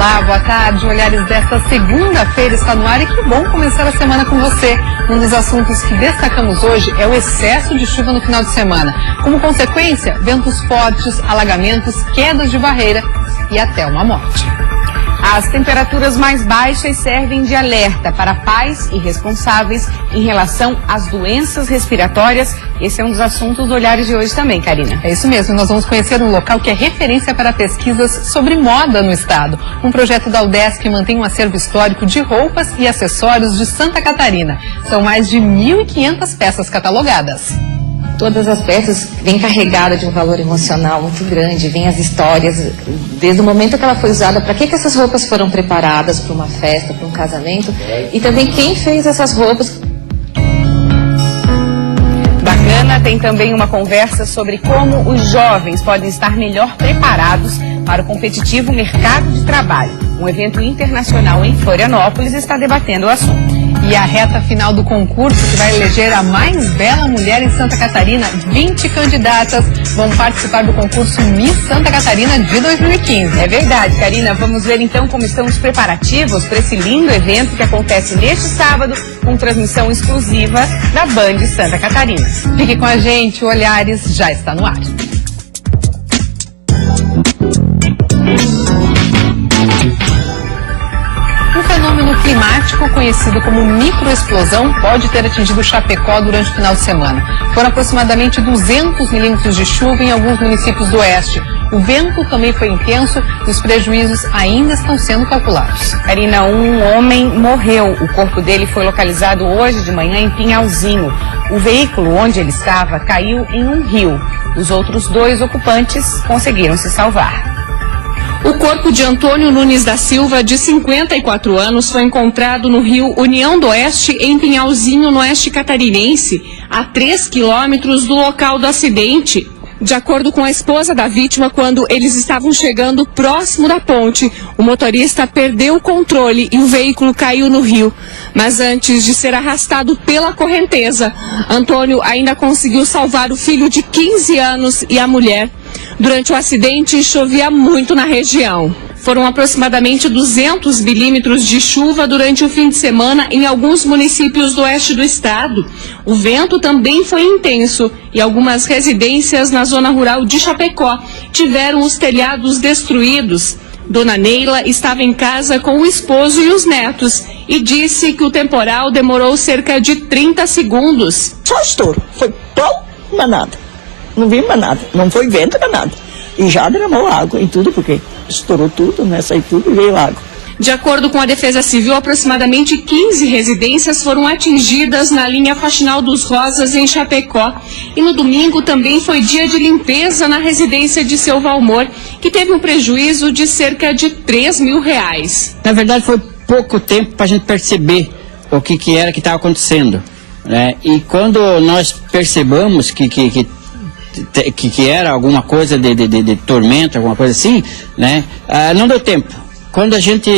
Olá, boa tarde. Olhares desta segunda-feira está no ar e que bom começar a semana com você. Um dos assuntos que destacamos hoje é o excesso de chuva no final de semana. Como consequência, ventos fortes, alagamentos, quedas de barreira e até uma morte. As temperaturas mais baixas servem de alerta para pais e responsáveis em relação às doenças respiratórias. Esse é um dos assuntos do Olhares de hoje também, Karina. É isso mesmo, nós vamos conhecer um local que é referência para pesquisas sobre moda no estado. Um projeto da UDESC mantém um acervo histórico de roupas e acessórios de Santa Catarina. São mais de 1.500 peças catalogadas. Todas as peças vêm carregadas de um valor emocional muito grande, vêm as histórias, desde o momento que ela foi usada, para que essas roupas foram preparadas para uma festa, para um casamento, e também quem fez essas roupas. Bacana, tem também uma conversa sobre como os jovens podem estar melhor preparados para o competitivo mercado de trabalho. Um evento internacional em Florianópolis está debatendo o assunto. E a reta final do concurso que vai eleger a mais bela mulher em Santa Catarina, 20 candidatas vão participar do concurso Miss Santa Catarina de 2015. É verdade, Karina. Vamos ver então como estão os preparativos para esse lindo evento que acontece neste sábado com transmissão exclusiva da Band Santa Catarina. Fique com a gente, o Olhares já está no ar. Um fenômeno climático conhecido como microexplosão pode ter atingido Chapecó durante o final de semana. Foram aproximadamente 200 milímetros de chuva em alguns municípios do oeste. O vento também foi intenso e os prejuízos ainda estão sendo calculados. Karina, um homem morreu. O corpo dele foi localizado hoje de manhã em Pinhalzinho. O veículo onde ele estava caiu em um rio. Os outros 2 ocupantes conseguiram se salvar. O corpo de Antônio Nunes da Silva, de 54 anos, foi encontrado no rio União do Oeste, em Pinhalzinho, no oeste catarinense, a 3 quilômetros do local do acidente. De acordo com a esposa da vítima, quando eles estavam chegando próximo da ponte, o motorista perdeu o controle e o veículo caiu no rio. Mas antes de ser arrastado pela correnteza, Antônio ainda conseguiu salvar o filho de 15 anos e a mulher. Durante o acidente, chovia muito na região. Foram aproximadamente 200 milímetros de chuva durante o fim de semana em alguns municípios do oeste do estado. O vento também foi intenso e algumas residências na zona rural de Chapecó tiveram os telhados destruídos. Dona Neila estava em casa com o esposo e os netos e disse que o temporal demorou cerca de 30 segundos. Só estouro, foi pão, mas nada. Não vi mais nada, não foi vento, nem nada. E já derramou água em tudo, porque estourou tudo, né? Saiu tudo e veio água. De acordo com a Defesa Civil, aproximadamente 15 residências foram atingidas na linha Faxinal dos Rosas, em Chapecó. E no domingo também foi dia de limpeza na residência de Seu Valmor, que teve um prejuízo de cerca de R$3 mil. Na verdade, foi pouco tempo para a gente perceber o que era que estava acontecendo, né? E quando nós percebamos que era alguma coisa de tormenta, alguma coisa assim, né? Não deu tempo. Quando a gente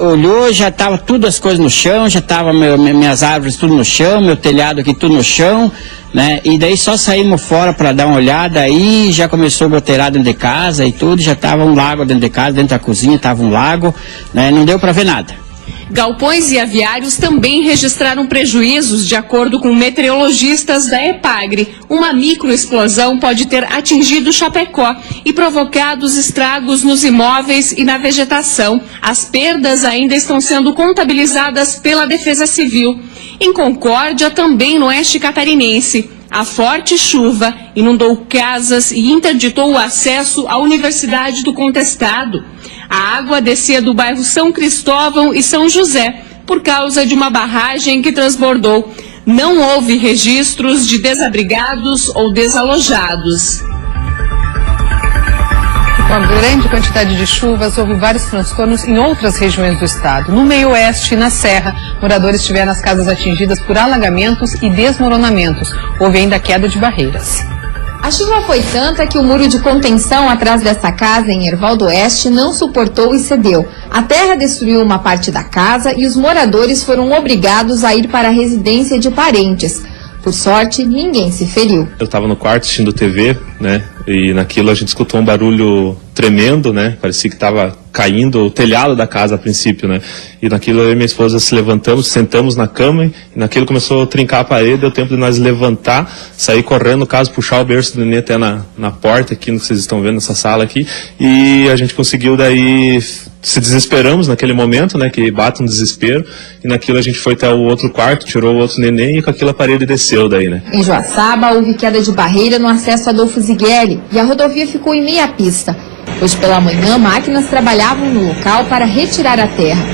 olhou, já estava tudo as coisas no chão, já estava minhas árvores tudo no chão, meu telhado aqui tudo no chão, né? E daí só saímos fora para dar uma olhada, aí já começou a goteirar dentro de casa e tudo, já estava um lago dentro de casa, dentro da cozinha estava um lago, né? Não deu para ver nada. Galpões e aviários também registraram prejuízos, de acordo com meteorologistas da EPAGRE. Uma microexplosão pode ter atingido Chapecó e provocado os estragos nos imóveis e na vegetação. As perdas ainda estão sendo contabilizadas pela Defesa Civil. Em Concórdia, também no oeste catarinense, a forte chuva inundou casas e interditou o acesso à Universidade do Contestado. A água descia do bairro São Cristóvão e São José por causa de uma barragem que transbordou. Não houve registros de desabrigados ou desalojados. Com a grande quantidade de chuvas, houve vários transtornos em outras regiões do estado. No meio-oeste e na Serra, moradores tiveram as casas atingidas por alagamentos e desmoronamentos. Houve ainda queda de barreiras. A chuva foi tanta que o muro de contenção atrás dessa casa em Herval do Oeste não suportou e cedeu. A terra destruiu uma parte da casa e os moradores foram obrigados a ir para a residência de parentes. Por sorte, ninguém se feriu. Eu estava no quarto assistindo TV, né? E naquilo a gente escutou um barulho tremendo, né? Parecia que estava caindo o telhado da casa a princípio, né? E naquilo eu e minha esposa se levantamos, sentamos na cama e naquilo começou a trincar a parede, deu tempo de nós levantar, sair correndo no caso, puxar o berço do nenê até na porta aqui, no que vocês estão vendo nessa sala aqui, e a gente conseguiu daí, se desesperamos naquele momento, né? Que bate um desespero, e naquilo a gente foi até o outro quarto, tirou o outro neném e com aquilo a parede desceu daí, né? Em Joaçaba, houve queda de barreira no acesso Adolfo Zigueli e a rodovia ficou em meia pista. Hoje pela manhã, máquinas trabalhavam no local para retirar a terra.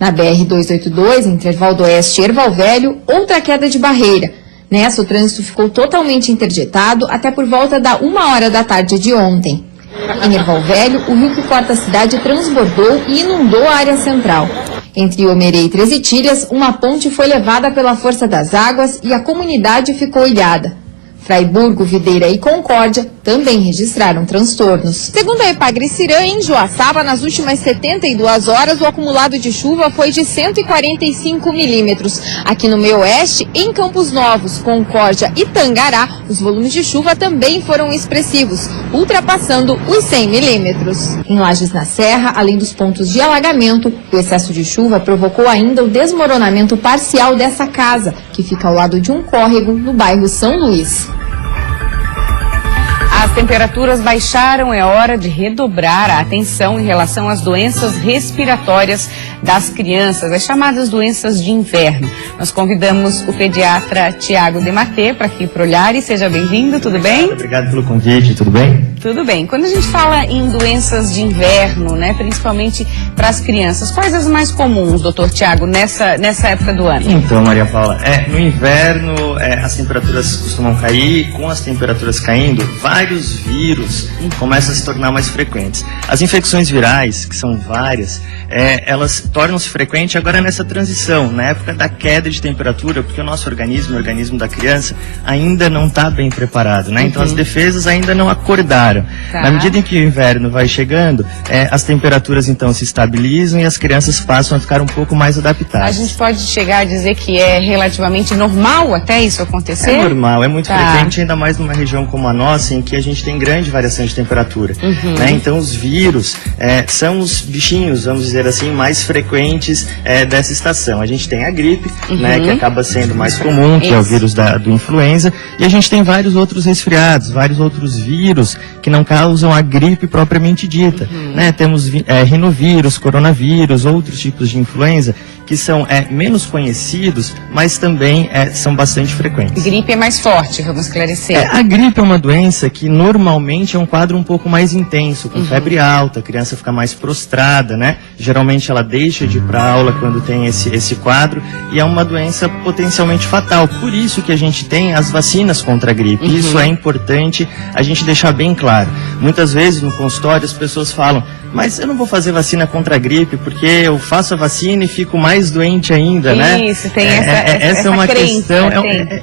Na BR-282, entre Erval do Oeste e Erval Velho, outra queda de barreira. Nessa, o trânsito ficou totalmente interditado até por volta da 1h da tarde de ontem. Em Erval Velho, o rio que corta a cidade transbordou e inundou a área central. Entre Omerê e Três Itilhas, uma ponte foi levada pela força das águas e a comunidade ficou ilhada. Fraiburgo, Videira e Concórdia também registraram transtornos. Segundo a Epagre-Cirã, em Joaçaba, nas últimas 72 horas, o acumulado de chuva foi de 145 milímetros. Aqui no meio oeste, em Campos Novos, Concórdia e Tangará, os volumes de chuva também foram expressivos, ultrapassando os 100 milímetros. Em Lages na Serra, além dos pontos de alagamento, o excesso de chuva provocou ainda o desmoronamento parcial dessa casa, que fica ao lado de um córrego no bairro São Luís. As temperaturas baixaram, é hora de redobrar a atenção em relação às doenças respiratórias das crianças, as chamadas doenças de inverno. Nós convidamos o pediatra Tiago Dematê para aqui para o Olhares. Seja bem-vindo, tudo bem? Obrigado pelo convite, tudo bem? Tudo bem. Quando a gente fala em doenças de inverno, né, principalmente para as crianças, quais as mais comuns, doutor Tiago, nessa época do ano? Então, Maria Paula, no inverno as temperaturas costumam cair, com as temperaturas caindo, vários vírus começam a se tornar mais frequentes. As infecções virais, que são várias, elas tornam-se frequentes agora nessa transição, na época da queda de temperatura, porque o nosso organismo, o organismo da criança, ainda não está bem preparado, né? Então as defesas ainda não acordaram. Tá. Na medida em que o inverno vai chegando, as temperaturas então se estabilizam e as crianças passam a ficar um pouco mais adaptadas. A gente pode chegar a dizer que é relativamente normal até isso acontecer? É normal, é muito Tá. frequente, ainda mais numa região como a nossa, em que a gente tem grande variação de temperatura. Né? Então os vírus são os bichinhos, vamos dizer assim, mais frequentes dessa estação. A gente tem a gripe, né, que acaba sendo mais comum, que é o vírus do influenza, e a gente tem vários outros resfriados, vários outros vírus que não causam a gripe propriamente dita. Né? Temos rinovírus, coronavírus, outros tipos de influenza que são menos conhecidos, mas também são bastante frequentes. Gripe é mais forte, vamos esclarecer. A gripe é uma doença que normalmente é um quadro um pouco mais intenso, com febre alta, a criança fica mais prostrada, né? Geralmente ela deixa de ir para aula quando tem esse quadro, e é uma doença potencialmente fatal. Por isso que a gente tem as vacinas contra a gripe. Isso é importante a gente deixar bem claro. Muitas vezes no consultório as pessoas falam: mas eu não vou fazer vacina contra a gripe porque eu faço a vacina e fico mais doente ainda, né? Isso, tem essa é uma crença, questão,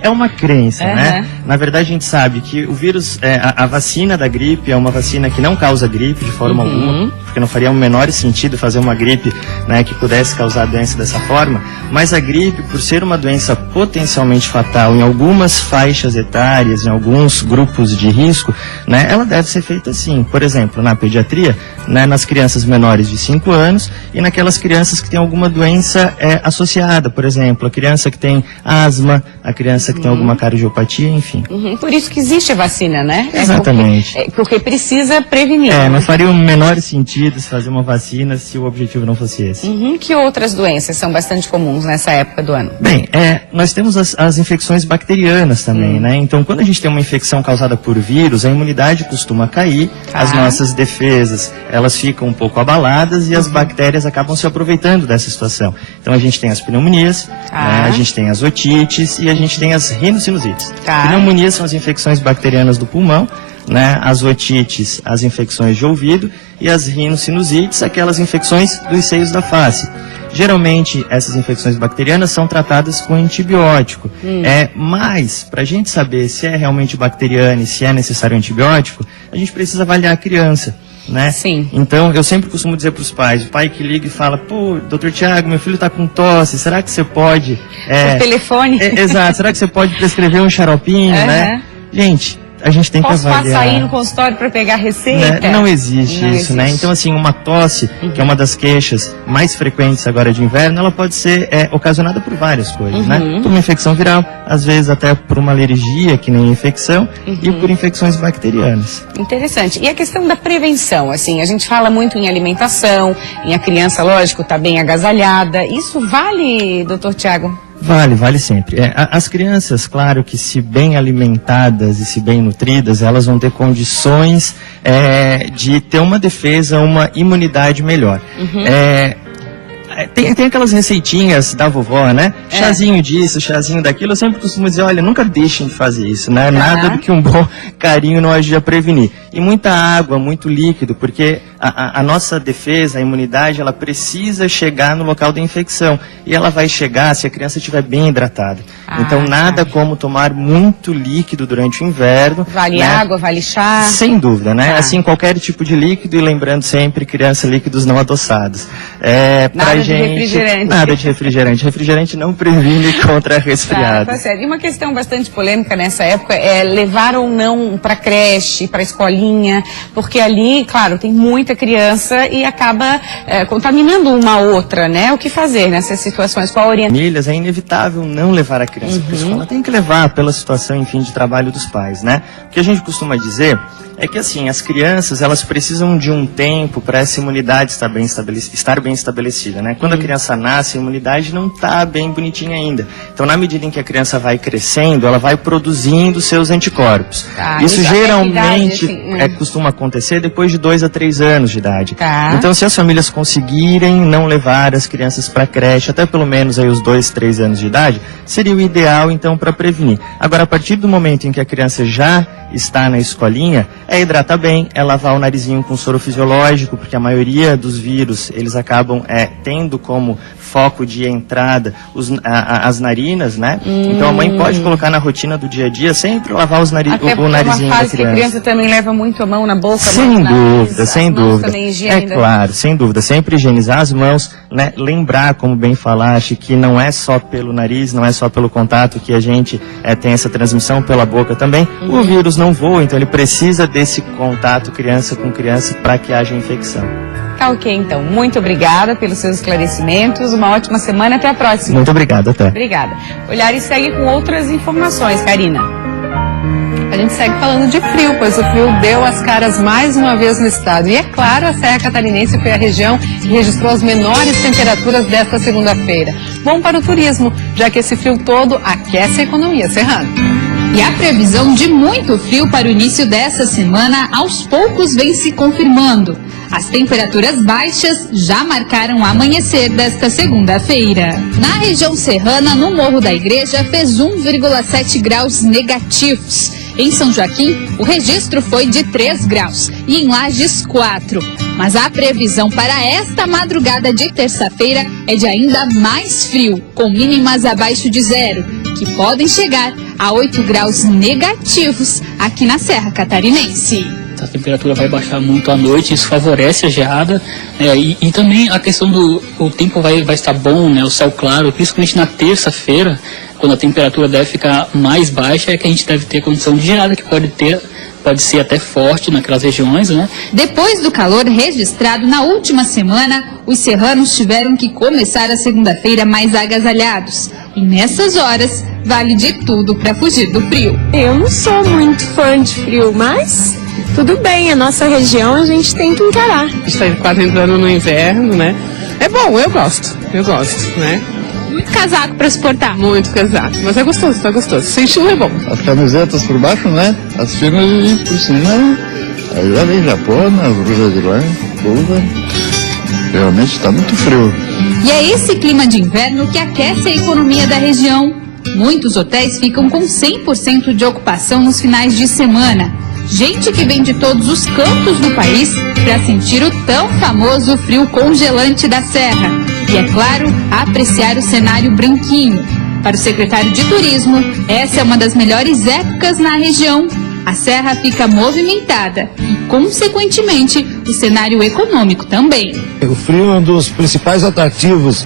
é uma crença, né? Uhum. Na verdade a gente sabe que o vírus, a vacina da gripe é uma vacina que não causa gripe de forma alguma, porque não faria o menor sentido fazer uma gripe, né, que pudesse causar a doença dessa forma, mas a gripe, por ser uma doença potencialmente fatal em algumas faixas etárias, em alguns grupos de risco, né, ela deve ser feita assim. Por exemplo, na pediatria, né, nas crianças menores de 5 anos e naquelas crianças que têm alguma doença associada, por exemplo, a criança que tem asma, a criança que tem alguma cardiopatia, enfim. Por isso que existe a vacina, né? Exatamente. Porque precisa prevenir. Não faria o menor sentido se fazer uma vacina se o objetivo não fosse esse. Que outras doenças são bastante comuns nessa época do ano? Bem, nós temos as infecções bacterianas também, né? Então, quando a gente tem uma infecção causada por vírus, a imunidade costuma cair, as nossas defesas, elas ficam um pouco abaladas e as bactérias acabam se aproveitando dessa situação. Então, a gente tem as pneumonias, né? A gente tem as otites e a gente tem as rinossinusites. Pneumonias são as infecções bacterianas do pulmão, né? As otites, as infecções de ouvido, e as rinossinusites, aquelas infecções dos seios da face. Geralmente, essas infecções bacterianas são tratadas com antibiótico. Mas, para a gente saber se é realmente bacteriana e se é necessário antibiótico, a gente precisa avaliar a criança, né? Sim. Então, eu sempre costumo dizer para os pais, o pai que liga e fala: pô, doutor Tiago, meu filho está com tosse, será que você pode... Por telefone? Exato, será que você pode prescrever um xaropinho, né? Gente, a gente tem que avaliar. Posso passar aí no consultório para pegar receita? Né? Não existe isso, né? Então, assim, uma tosse, que é uma das queixas mais frequentes agora de inverno, ela pode ser ocasionada por várias coisas, né? Por uma infecção viral, às vezes até por uma alergia, que nem infecção, e por infecções bacterianas. Interessante. E a questão da prevenção, assim, a gente fala muito em alimentação, em a criança, lógico, tá bem agasalhada. Isso vale, doutor Tiago? Vale sempre. As crianças, claro que se bem alimentadas e se bem nutridas, elas vão ter condições de ter uma defesa, uma imunidade melhor. Tem aquelas receitinhas da vovó, né? Chazinho disso, chazinho daquilo. Eu sempre costumo dizer, olha, nunca deixem de fazer isso, né? Nada do que um bom carinho não ajude a prevenir. E muita água, muito líquido, porque a nossa defesa, a imunidade, ela precisa chegar no local da infecção. E ela vai chegar se a criança estiver bem hidratada. Então, nada como tomar muito líquido durante o inverno. Vale, né? Água, vale chá? Sem dúvida, né? Assim, qualquer tipo de líquido, e lembrando sempre, criança, líquidos não adoçados. Nada de refrigerante. Nada de refrigerante. Refrigerante não previne contra resfriado. Tá certo. E uma questão bastante polêmica nessa época é levar ou não para creche, para escolinha, porque ali, claro, tem muita criança e acaba contaminando uma outra, né? O que fazer nessas situações? Qual a orientação? Famílias, é inevitável não levar a criança para a escola. Tem que levar pela situação, enfim, de trabalho dos pais, né? O que a gente costuma dizer é que, assim, as crianças, elas precisam de um tempo para essa imunidade estar bem estabelecida, né? Quando a criança nasce, a imunidade não está bem bonitinha ainda. Então, na medida em que a criança vai crescendo, ela vai produzindo seus anticorpos. Isso geralmente costuma acontecer depois de 2 a 3 anos de idade. Então, se as famílias conseguirem não levar as crianças para creche, até pelo menos aí os 2, 3 anos de idade, seria o ideal, então, para prevenir. Agora, a partir do momento em que a criança já está na escolinha, é hidratar bem, é lavar o narizinho com soro fisiológico, porque a maioria dos vírus, eles acabam tendo como foco de entrada as narinas, né? Então a mãe pode colocar na rotina do dia a dia sempre lavar o narizinho da criança. Até uma fase que a criança também leva muito a mão na boca, sem dúvida. Claro, sem dúvida. Sempre higienizar as mãos, né? Lembrar, como bem falaste, que não é só pelo nariz, não é só pelo contato que a gente tem essa transmissão, pela boca também. O vírus não voa, então ele precisa desse contato criança com criança para que haja infecção. Tá ok, então. Muito obrigada pelos seus esclarecimentos. Uma ótima semana. Até a próxima. Muito obrigado, até. Obrigada. Olhares segue com outras informações, Karina. A gente segue falando de frio, pois o frio deu as caras mais uma vez no estado. E é claro, a Serra Catarinense foi a região que registrou as menores temperaturas desta segunda-feira. Bom para o turismo, já que esse frio todo aquece a economia serrana. E a previsão de muito frio para o início dessa semana, aos poucos vem se confirmando. As temperaturas baixas já marcaram o amanhecer desta segunda-feira. Na região serrana, no Morro da Igreja, fez 1,7 graus negativos. Em São Joaquim, o registro foi de 3 graus e em Lages 4. Mas a previsão para esta madrugada de terça-feira é de ainda mais frio, com mínimas abaixo de 0, que podem chegar a 8 graus negativos aqui na Serra Catarinense. A temperatura vai baixar muito à noite, isso favorece a geada, e também a questão do tempo vai estar bom, né, o céu claro, principalmente na terça-feira, quando a temperatura deve ficar mais baixa, é que a gente deve ter condição de geada, que pode ser até forte naquelas regiões, né? Depois do calor registrado na última semana, os serranos tiveram que começar a segunda-feira mais agasalhados. E nessas horas, vale de tudo para fugir do frio. Eu não sou muito fã de frio, mas tudo bem, a nossa região a gente tem que encarar. Está quase entrando no inverno, né? É bom, eu gosto, né? Muito casaco para suportar. Muito casaco, mas é gostoso, tá gostoso. Sem chuva é bom. As camisetas por baixo, né? As finas e por cima, aí já vem japona, blusa de lã, luva. Realmente está muito frio. E é esse clima de inverno que aquece a economia da região. Muitos hotéis ficam com 100% de ocupação nos finais de semana. Gente que vem de todos os cantos do país para sentir o tão famoso frio congelante da serra. E, é claro, apreciar o cenário branquinho. Para o secretário de Turismo, essa é uma das melhores épocas na região. A serra fica movimentada e, consequentemente, o cenário econômico também. O frio é um dos principais atrativos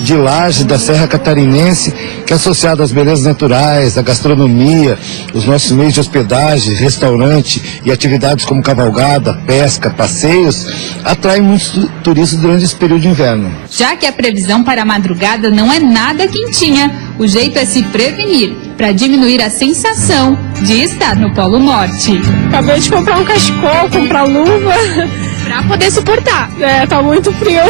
de Lages, da Serra Catarinense, que associado às belezas naturais, à gastronomia, os nossos meios de hospedagem, restaurante e atividades como cavalgada, pesca, passeios, atrai muitos turistas durante esse período de inverno. Já que a previsão para a madrugada não é nada quentinha, o jeito é se prevenir, para diminuir a sensação de estar no Polo Norte. Acabei de comprar um cachecol, comprar luva. Para poder suportar. Tá muito frio.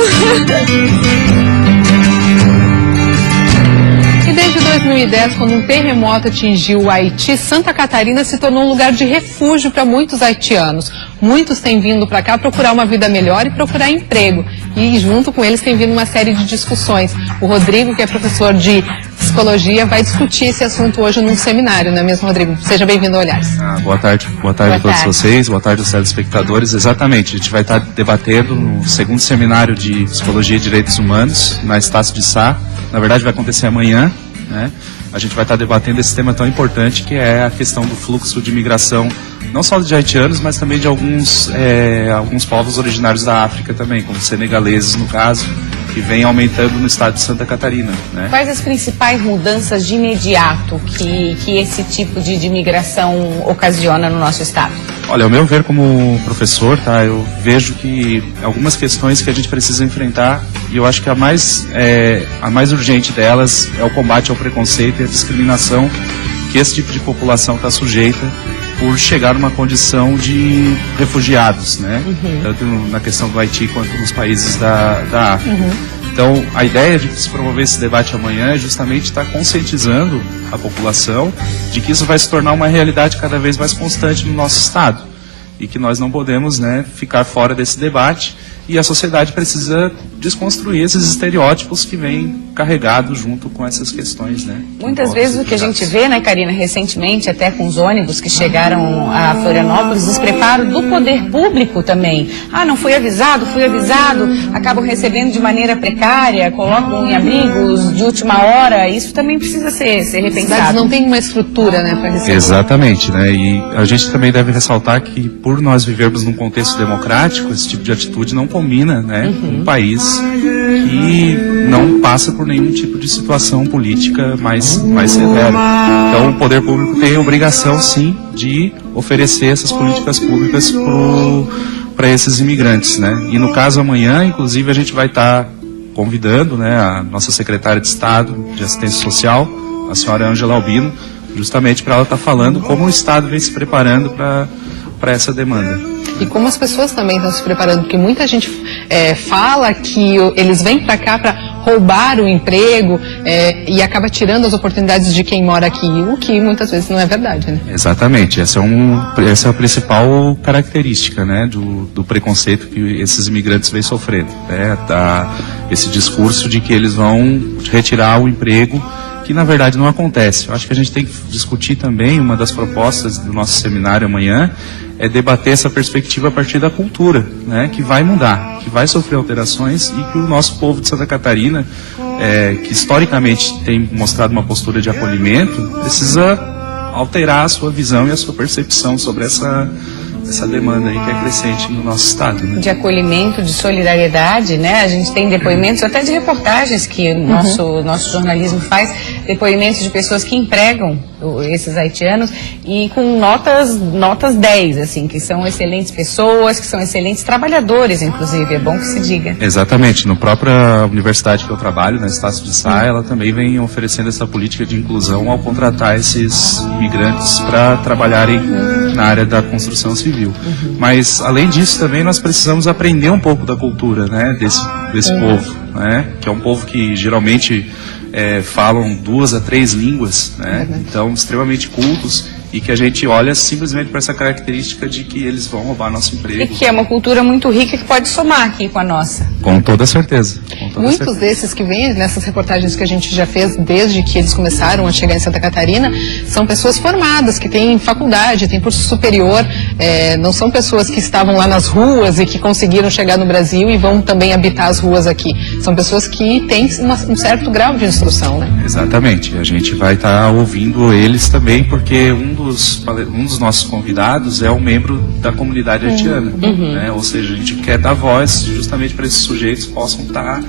E desde 2010, quando um terremoto atingiu o Haiti, Santa Catarina se tornou um lugar de refúgio para muitos haitianos. Muitos têm vindo para cá procurar uma vida melhor e procurar emprego. E junto com eles tem vindo uma série de discussões. O Rodrigo, que é professor de psicologia, vai discutir esse assunto hoje num seminário, não é mesmo, Rodrigo? Seja bem-vindo ao Olhares. Boa tarde a todos vocês, boa tarde aos telespectadores. Exatamente, a gente vai estar debatendo no segundo seminário de Psicologia e Direitos Humanos, na Estácio de Sá. Na verdade, vai acontecer amanhã, né? A gente vai estar debatendo esse tema tão importante que é a questão do fluxo de imigração, não só de haitianos, mas também de alguns povos originários da África também, como senegaleses no caso, que vem aumentando no estado de Santa Catarina, né? Quais as principais mudanças de imediato que esse tipo de imigração ocasiona no nosso estado? Olha, ao meu ver como professor, tá, eu vejo que algumas questões que a gente precisa enfrentar, e eu acho que a mais urgente delas é o combate ao preconceito e à discriminação que esse tipo de população está sujeita por chegar numa condição de refugiados, né? Tanto na questão do Haiti quanto nos países da África. Então, a ideia de se promover esse debate amanhã é justamente estar conscientizando a população de que isso vai se tornar uma realidade cada vez mais constante no nosso estado e que nós não podemos, né, ficar fora desse debate, e a sociedade precisa desconstruir esses estereótipos que vêm carregados junto com essas questões, né? Muitas vezes o que a gente vê, né, Karina, recentemente, até com os ônibus que chegaram a Florianópolis, despreparo do poder público também. Não fui avisado, acabam recebendo de maneira precária, colocam em abrigos de última hora, isso também precisa ser repensado. Não tem uma estrutura, né, para receber. Exatamente, né? E a gente também deve ressaltar que, por nós vivermos num contexto democrático, esse tipo de atitude não combina, né, com um país que não passa por nenhum tipo de situação política mais severa. Então, o poder público tem a obrigação, sim, de oferecer essas políticas públicas para esses imigrantes, né? E no caso amanhã, inclusive, a gente vai estar convidando, né, a nossa secretária de Estado de Assistência Social, a senhora Ângela Albino, justamente para ela estar falando como o Estado vem se preparando para essa demanda. E como as pessoas também estão se preparando, porque muita gente fala que eles vêm para cá para roubar o emprego e acaba tirando as oportunidades de quem mora aqui, o que muitas vezes não é verdade, né? Exatamente, essa é a principal característica, né, do preconceito que esses imigrantes vêm sofrendo, né? Esse discurso de que eles vão retirar o emprego, que na verdade não acontece. Eu acho que a gente tem que discutir também, uma das propostas do nosso seminário amanhã, é debater essa perspectiva a partir da cultura, né, que vai mudar, que vai sofrer alterações, e que o nosso povo de Santa Catarina, que historicamente tem mostrado uma postura de acolhimento, precisa alterar a sua visão e a sua percepção sobre essa demanda aí que é crescente no nosso estado, né? De acolhimento, de solidariedade, né? A gente tem depoimentos, até de reportagens que o nosso jornalismo faz, depoimentos de pessoas que empregam esses haitianos e com notas 10, assim, que são excelentes pessoas, que são excelentes trabalhadores, inclusive, é bom que se diga. Exatamente, na própria universidade que eu trabalho, na Estácio de Sá, ela também vem oferecendo essa política de inclusão ao contratar esses imigrantes para trabalharem na área da construção civil. Mas, além disso, também nós precisamos aprender um pouco da cultura, né, desse povo, né, que é um povo que geralmente falam 2 a 3 línguas, né, então extremamente cultos, e que a gente olha simplesmente para essa característica de que eles vão roubar nosso emprego. E que é uma cultura muito rica que pode somar aqui com a nossa. Com toda certeza. Muitos desses que vêm nessas reportagens que a gente já fez desde que eles começaram a chegar em Santa Catarina, são pessoas formadas, que têm faculdade, têm curso superior, não são pessoas que estavam lá nas ruas e que conseguiram chegar no Brasil e vão também habitar as ruas aqui. São pessoas que têm um certo grau de instrução, né? Exatamente. A gente vai estar ouvindo eles também, porque um dos nossos convidados é um membro da comunidade haitiana, né? Ou seja, a gente quer dar voz justamente para esses sujeitos que possam estar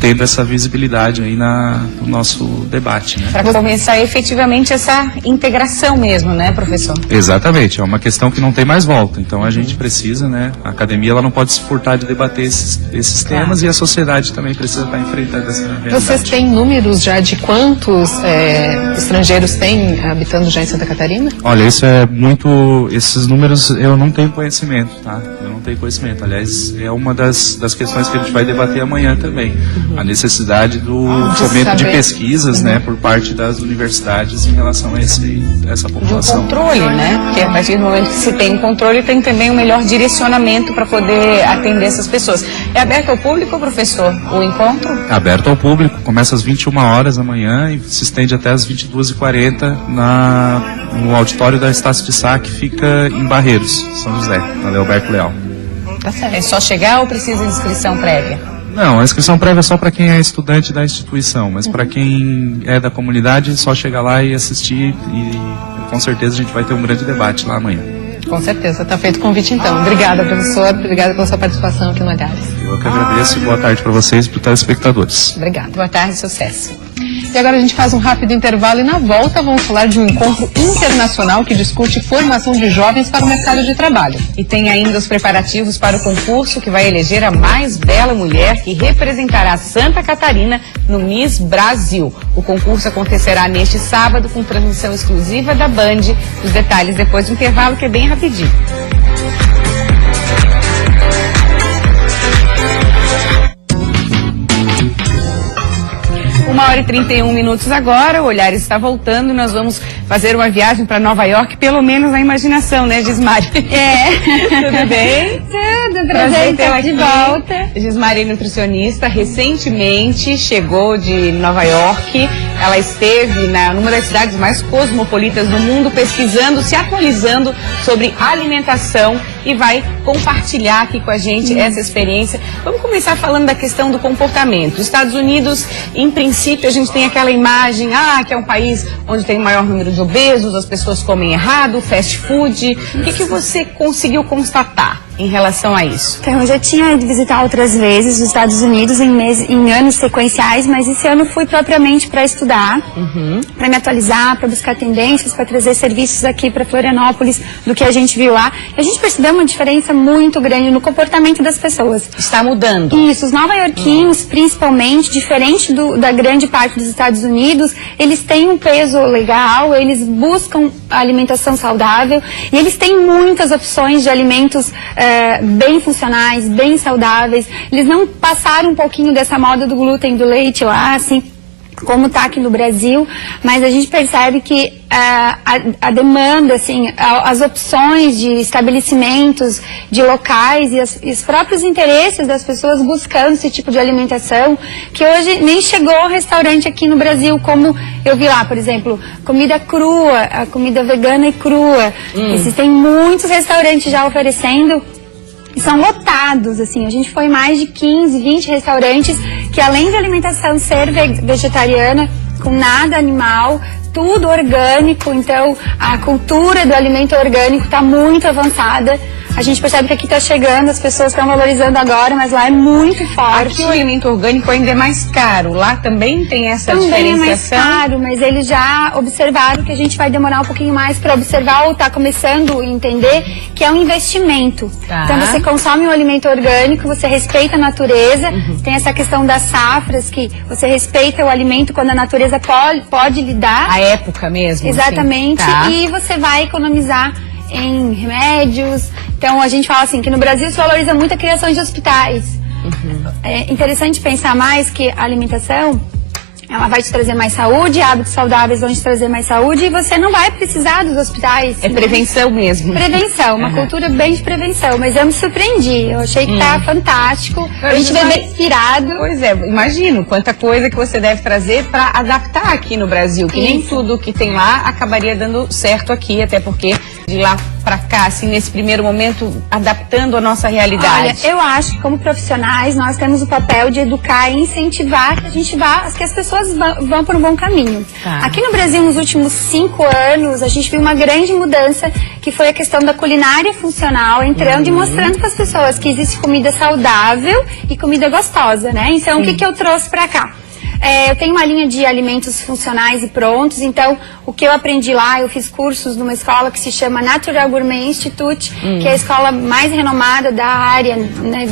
tendo essa visibilidade aí no nosso debate. Né? Para começar efetivamente essa integração mesmo, né, professor? Exatamente, é uma questão que não tem mais volta. Então a gente precisa, né? A academia ela não pode se furtar de debater esses temas e a sociedade também precisa estar enfrentando essa realidade. Vocês têm números já de quantos estrangeiros têm habitando já em Santa Catarina? Olha, esses números eu não tenho conhecimento, tá? Eu não tenho conhecimento. Aliás, é uma das questões que a gente vai debater amanhã também. A necessidade do fomento de pesquisas, né, por parte das universidades em relação a essa população. De um controle, né? Porque a partir do momento que se tem um controle, tem também um melhor direcionamento para poder atender essas pessoas. É aberto ao público, professor, o encontro? Aberto ao público, começa às 21 horas amanhã e se estende até às 22h40 no auditório da Estácio de Sá, que fica em Barreiros, São José, na Leoberto Leal. Tá certo. É só chegar ou precisa de inscrição prévia? Não, a inscrição prévia é só para quem é estudante da instituição, mas para quem é da comunidade, é só chegar lá e assistir e com certeza a gente vai ter um grande debate lá amanhã. Com certeza, está feito o convite então. Obrigada, professor, obrigada pela sua participação aqui no Olhares. Eu que agradeço e boa tarde para vocês e para os telespectadores. Obrigada. Boa tarde, sucesso. E agora a gente faz um rápido intervalo e na volta vamos falar de um encontro internacional que discute formação de jovens para o mercado de trabalho. E tem ainda os preparativos para o concurso que vai eleger a mais bela mulher que representará Santa Catarina no Miss Brasil. O concurso acontecerá neste sábado com transmissão exclusiva da Band. Os detalhes depois do intervalo, que é bem rapidinho. 1h31 agora, o Olhares está voltando e nós vamos fazer uma viagem para Nova York, pelo menos na imaginação, né, Gismari? Tudo bem? Tudo, prazer estar de volta. Gismari é nutricionista, recentemente chegou de Nova York, ela esteve numa das cidades mais cosmopolitas do mundo, pesquisando, se atualizando sobre alimentação e vai compartilhar aqui com a gente essa experiência. Vamos começar falando da questão do comportamento. Os Estados Unidos, em princípio, a gente tem aquela imagem, que é um país onde tem o maior número de obesos, as pessoas comem errado, fast food. O que você conseguiu constatar em relação a isso? Então, eu já tinha ido visitar outras vezes os Estados Unidos em anos sequenciais, mas esse ano fui propriamente para estudar, para me atualizar, para buscar tendências, para trazer serviços aqui para Florianópolis do que a gente viu lá. E a gente percebeu uma diferença muito grande no comportamento das pessoas. Está mudando. Isso, os nova-iorquinos, principalmente, diferente da grande parte dos Estados Unidos, eles têm um peso legal, eles buscam alimentação saudável e eles têm muitas opções de alimentos bem funcionais, bem saudáveis. Eles não passaram um pouquinho dessa moda do glúten, do leite lá, assim, como está aqui no Brasil, mas a gente percebe que a demanda, assim, as opções de estabelecimentos, de locais e os próprios interesses das pessoas buscando esse tipo de alimentação, que hoje nem chegou ao restaurante aqui no Brasil, como eu vi lá, por exemplo, comida crua, a comida vegana e crua. Existem muitos restaurantes já oferecendo. São lotados, assim, a gente foi em mais de 15, 20 restaurantes que, além de alimentação ser vegetariana, com nada animal, tudo orgânico, então a cultura do alimento orgânico está muito avançada. A gente percebe que aqui está chegando, as pessoas estão valorizando agora, mas lá é muito forte. Aqui o alimento orgânico ainda é mais caro, lá também tem essa diferenciação? Também é mais caro, mas eles já observaram que a gente vai demorar um pouquinho mais para observar ou está começando a entender que é um investimento. Tá. Então você consome um alimento orgânico, você respeita a natureza, tem essa questão das safras, que você respeita o alimento quando a natureza pode lhe dar. A época mesmo. Exatamente, assim. Tá. E você vai economizar em remédios. Então a gente fala assim que no Brasil se valoriza muito a criação de hospitais. É interessante pensar mais que a alimentação, ela vai te trazer mais saúde, hábitos saudáveis vão te trazer mais saúde e você não vai precisar dos hospitais. É prevenção mesmo. Prevenção, uma cultura bem de prevenção, mas eu me surpreendi, eu achei que tá fantástico, a gente veio bem inspirado. Pois é, imagino quanta coisa que você deve trazer para adaptar aqui no Brasil, que nem tudo que tem lá acabaria dando certo aqui, até porque de lá para cá, assim, nesse primeiro momento, adaptando a nossa realidade? Olha, eu acho que como profissionais nós temos o papel de educar e incentivar que as pessoas vão por um bom caminho. Tá. Aqui no Brasil, nos últimos 5 anos, a gente viu uma grande mudança, que foi a questão da culinária funcional, entrando e mostrando para as pessoas que existe comida saudável e comida gostosa, né? Então, o que eu trouxe para cá? Eu tenho uma linha de alimentos funcionais e prontos, então o que eu aprendi lá, eu fiz cursos numa escola que se chama Natural Gourmet Institute, que é a escola mais renomada da área, né,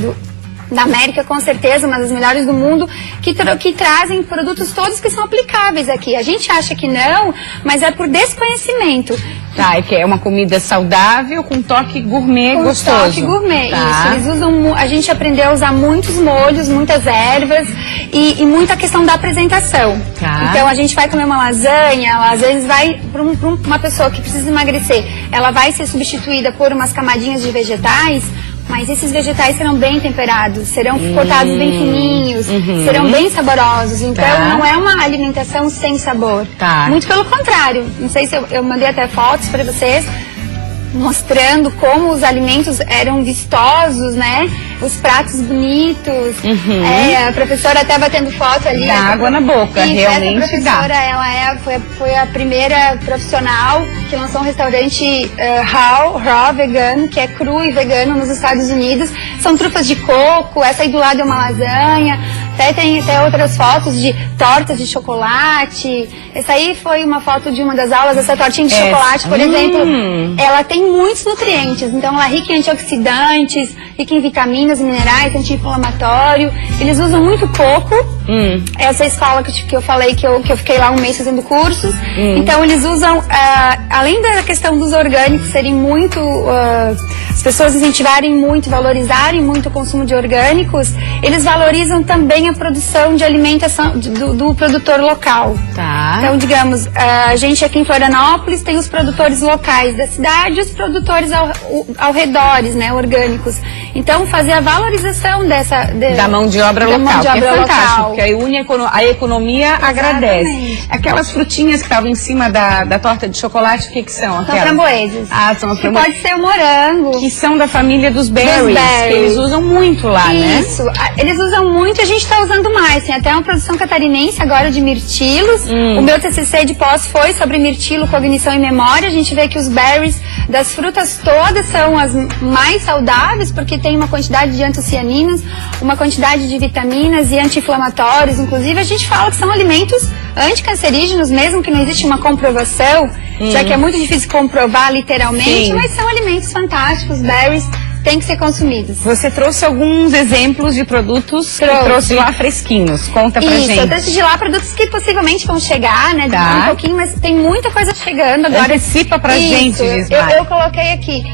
da América, com certeza, uma das melhores do mundo, que trazem produtos todos que são aplicáveis aqui. A gente acha que não, mas é por desconhecimento. Tá, é que é uma comida saudável com toque gourmet gostoso. Toque gourmet, tá. Isso. Eles usam, a gente aprendeu a usar muitos molhos, muitas ervas e muita questão da apresentação. Tá. Então a gente vai comer uma lasanha, ela, às vezes vai para uma pessoa que precisa emagrecer, ela vai ser substituída por umas camadinhas de vegetais. Mas esses vegetais serão bem temperados, serão cortados bem fininhos, serão bem saborosos. Então não é uma alimentação sem sabor. Tá. Muito pelo contrário. Não sei se eu mandei até fotos para vocês, mostrando como os alimentos eram vistosos, foi os pratos bonitos. A professora até batendo foto ali. Dá água na boca, realmente essa professora, ela foi a primeira profissional que lançou um restaurante raw vegano, que é cru e vegano nos Estados Unidos. São trufas de coco, essa aí do lado é uma lasanha. Até tem outras fotos de tortas de chocolate. Essa aí foi uma foto de uma das aulas. Essa tortinha de chocolate, por exemplo, ela tem muitos nutrientes. Então ela é rica em antioxidantes, rica em vitaminas, minerais, anti-inflamatório. Eles usam muito coco. Essa escola que eu falei que eu fiquei lá um mês fazendo cursos. Então eles usam, além da questão dos orgânicos serem muito... as pessoas incentivarem muito, valorizarem muito o consumo de orgânicos, eles valorizam também a produção de alimentação do produtor local. Tá. Então, digamos, a gente aqui em Florianópolis tem os produtores locais da cidade e os produtores ao redores, orgânicos. Então, fazer a valorização da mão de obra local, que é fantástico, porque aí une a economia, agradece. Aquelas frutinhas que estavam em cima da torta de chocolate, o que são? São framboesas. São as que pode ser o morango. Que são da família dos berries, que eles usam muito lá, Isso, eles usam muito e a gente está usando mais. Tem até uma produção catarinense agora de mirtilos. O meu TCC de pós foi sobre mirtilo, cognição e memória. A gente vê que os berries das frutas todas são as mais saudáveis, porque tem uma quantidade de antocianinas, uma quantidade de vitaminas e anti-inflamatórios. Inclusive, a gente fala que são alimentos anticancerígenos, mesmo que não existe uma comprovação, já que é muito difícil comprovar literalmente, mas são alimentos fantásticos, berries têm que ser consumidos. Você trouxe alguns exemplos de produtos que trouxe lá fresquinhos. Conta pra gente. Eu trouxe de lá produtos que possivelmente vão chegar, um pouquinho, mas tem muita coisa chegando agora. Antecipa pra gente, eu coloquei aqui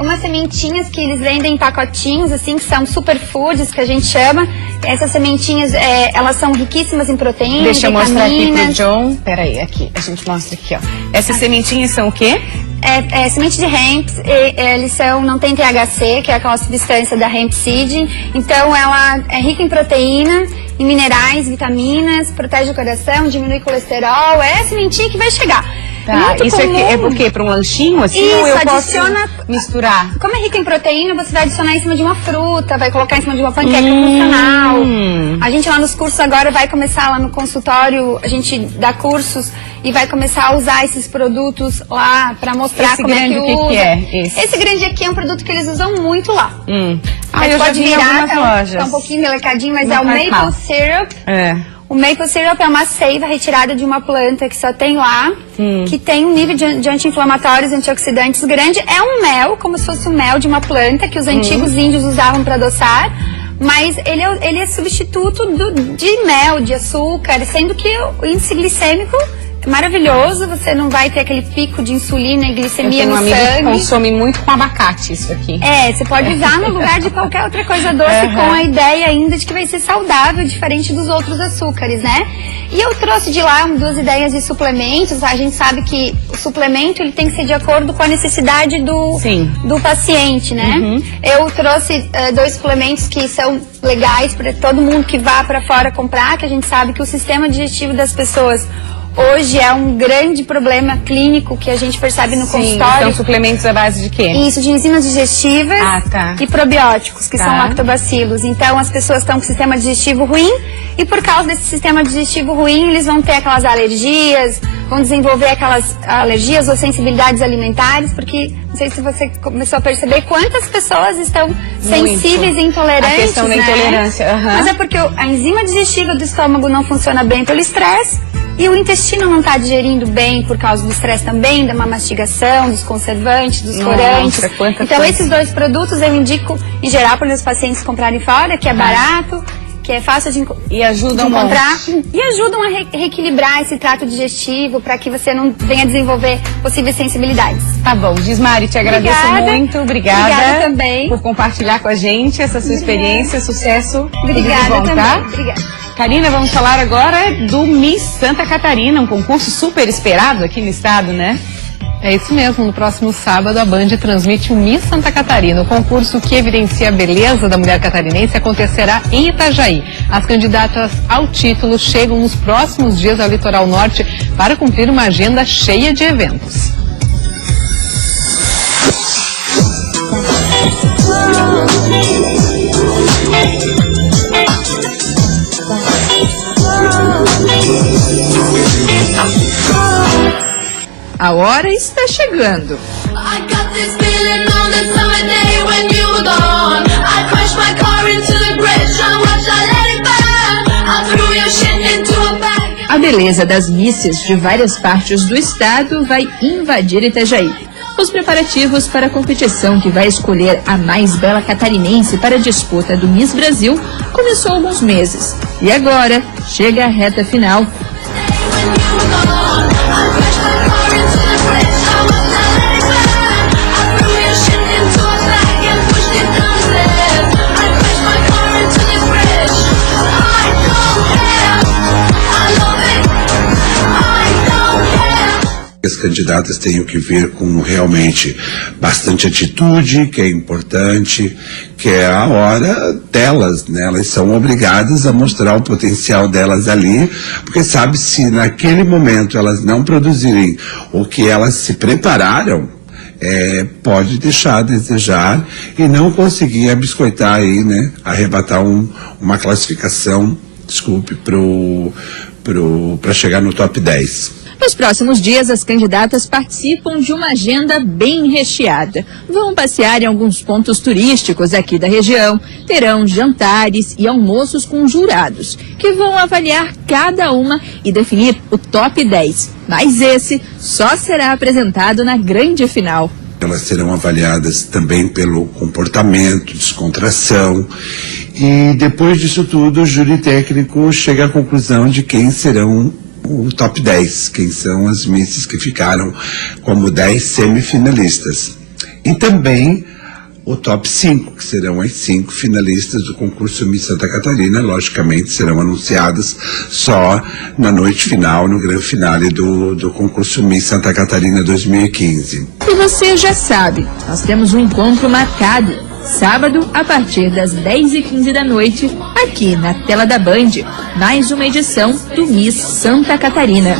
umas sementinhas que eles vendem em pacotinhos, assim, que são superfoods, que a gente chama. Essas sementinhas, elas são riquíssimas em proteínas, Deixa eu mostrar aqui pro vitaminas. John. Peraí, aqui. A gente mostra aqui, ó. Essas sementinhas são o quê? Semente de hemp, eles não tem THC, que é aquela substância da hemp seed. Então ela é rica em proteína, em minerais, vitaminas, protege o coração, diminui o colesterol. É a sementinha que vai chegar. Tá, isso aqui é por quê? Para um lanchinho assim? Isso, ou eu adiciona, posso misturar? Como é rica em proteína, você vai adicionar em cima de uma fruta, vai colocar em cima de uma panqueca funcional. A gente lá nos cursos agora vai começar lá no consultório, a gente dá cursos e vai começar a usar esses produtos lá para mostrar como é que usa. O que é esse? Esse grande aqui é um produto que eles usam muito lá. Eu já vi em algumas lojas. Tá um pouquinho melecadinho, mas Não é o faz maple mal. syrup. É. O maple syrup é uma seiva retirada de uma planta que só tem lá, que tem um nível de anti-inflamatórios e antioxidantes grande. É um mel, como se fosse o mel de uma planta que os antigos índios usavam para adoçar. Mas ele é substituto de mel, de açúcar, sendo que o índice glicêmico é maravilhoso, você não vai ter aquele pico de insulina e glicemia no sangue. Eu tenho um amigo que consome muito com abacate isso aqui. Você pode usar no lugar de qualquer outra coisa doce, com a ideia ainda de que vai ser saudável, diferente dos outros açúcares, né? E eu trouxe de lá 2 ideias de suplementos. A gente sabe que o suplemento ele tem que ser de acordo com a necessidade do paciente, né? Eu trouxe 2 suplementos que são legais para todo mundo que vá para fora comprar, que a gente sabe que o sistema digestivo das pessoas, hoje é um grande problema clínico que a gente percebe no consultório. São suplementos à base de quê? Isso, de enzimas digestivas e probióticos, que são lactobacilos. Então as pessoas estão com o sistema digestivo ruim e por causa desse sistema digestivo ruim eles vão ter aquelas alergias, vão desenvolver aquelas alergias ou sensibilidades alimentares, porque não sei se você começou a perceber quantas pessoas estão sensíveis e intolerantes, a questão da intolerância. Mas é porque a enzima digestiva do estômago não funciona bem pelo estresse e o intestino não está digerindo bem por causa do estresse também, da má mastigação, dos conservantes, dos corantes. Então esses dois produtos eu indico em geral para os pacientes comprarem fora, que é barato, que é fácil de encontrar e ajudam a reequilibrar esse trato digestivo para que você não venha desenvolver possíveis sensibilidades. Tá bom, Gismari, te agradeço muito. Obrigada também por compartilhar com a gente essa sua experiência. Sucesso. Obrigada bom, também. Tá? Obrigada. Karina, vamos falar agora do Miss Santa Catarina, um concurso super esperado aqui no estado, né? É isso mesmo, no próximo sábado a Band transmite o Miss Santa Catarina. O concurso que evidencia a beleza da mulher catarinense acontecerá em Itajaí. As candidatas ao título chegam nos próximos dias ao litoral norte para cumprir uma agenda cheia de eventos. A hora está chegando. A beleza das misses de várias partes do estado vai invadir Itajaí. Os preparativos para a competição que vai escolher a mais bela catarinense para a disputa do Miss Brasil começou há alguns meses. E agora chega a reta final. As candidatas tenham que vir com realmente bastante atitude, que é importante, que é a hora delas, né? Elas são obrigadas a mostrar o potencial delas ali, porque sabe, se naquele momento elas não produzirem o que elas se prepararam, pode deixar a desejar e não conseguir abiscoitar aí, né? Arrebatar uma classificação, para chegar no top 10. Nos próximos dias, as candidatas participam de uma agenda bem recheada. Vão passear em alguns pontos turísticos aqui da região, terão jantares e almoços com jurados, que vão avaliar cada uma e definir o top 10. Mas esse só será apresentado na grande final. Elas serão avaliadas também pelo comportamento, descontração. E depois disso tudo, o júri técnico chega à conclusão de quem serão o top 10, quem são as misses que ficaram como 10 semifinalistas. E também o top 5, que serão as 5 finalistas do concurso Miss Santa Catarina, logicamente serão anunciadas só na noite final, no grande finale do concurso Miss Santa Catarina 2015. E você já sabe, nós temos um encontro marcado. Sábado, a partir das 10h15 da noite, aqui na tela da Band, mais uma edição do Miss Santa Catarina.